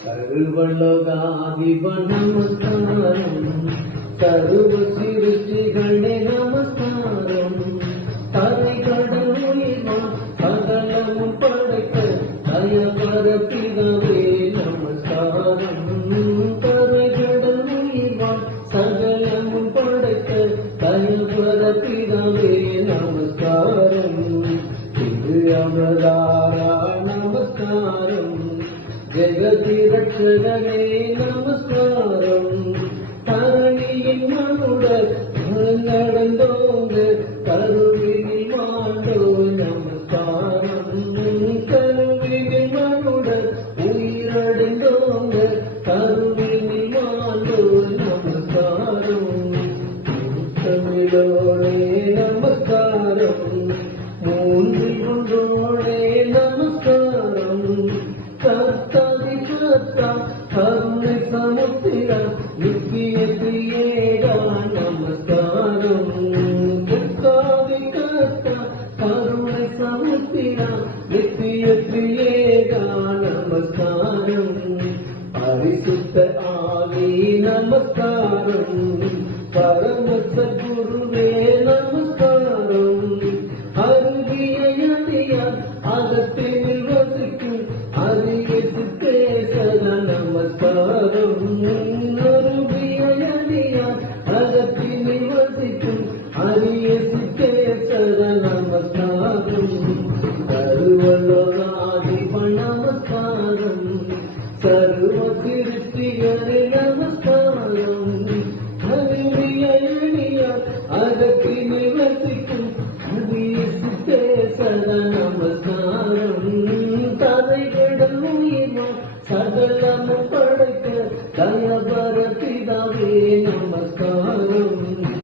सर्वलोकाधिप नमस्कारम सर्व सृष्टिगणे नमस्कारम तरै கடவுளின் சகலமும் படைத்த தயவர பிதாவே நமஸ்காரம் தரை கடவுளின் சகலமும் படைத்த தயவர பிதாவே நமஸ்காரம் திரு அவதாரா நமஸ்காரம் जगति रक्षकने नमस्कारम तरणिயின் மனுடர் நடந்தோங்க கருவினில் மாண்டோ நமஸ்காரம் கருவினில் மனுடர் உயிரடைந்தோங்க கருவினில் மாண்டோ நமஸ்காரம் தமிழோடே நமஸ்காரம் மூன்றில் ஒன்றோடே நமஸ்காரம் கர்த்தாதி கர்த்தா கருணை சமுத்திரா நித்தியத்தியேகா நமஸ்காரம் கர்த்தாதி கர்த்தா கருணை சமுத்திரா நித்தியத்தியேகா நமஸ்காரம் பரிசுத்த ஆவி நமஸ்காரம் பரம சத்குருவே நமஸ்காரம் அருகிய அகத்தில் வசிக்கும் அரியசுக்கே சதா நமஸ்காரம் அருகிய அகத்தில் வசிக்கும் அரியசுக்கே சதா நமஸ்காரம் சர்வலோகாதிப நமஸ்காரம் சர்வ சிருஷ்டிகளே நமஸ்காரம் அருகிய அகத்தில் வசிக்கும் அரியசுக்கே சதா நமஸ்காரம் தரை கடவுளின் சகல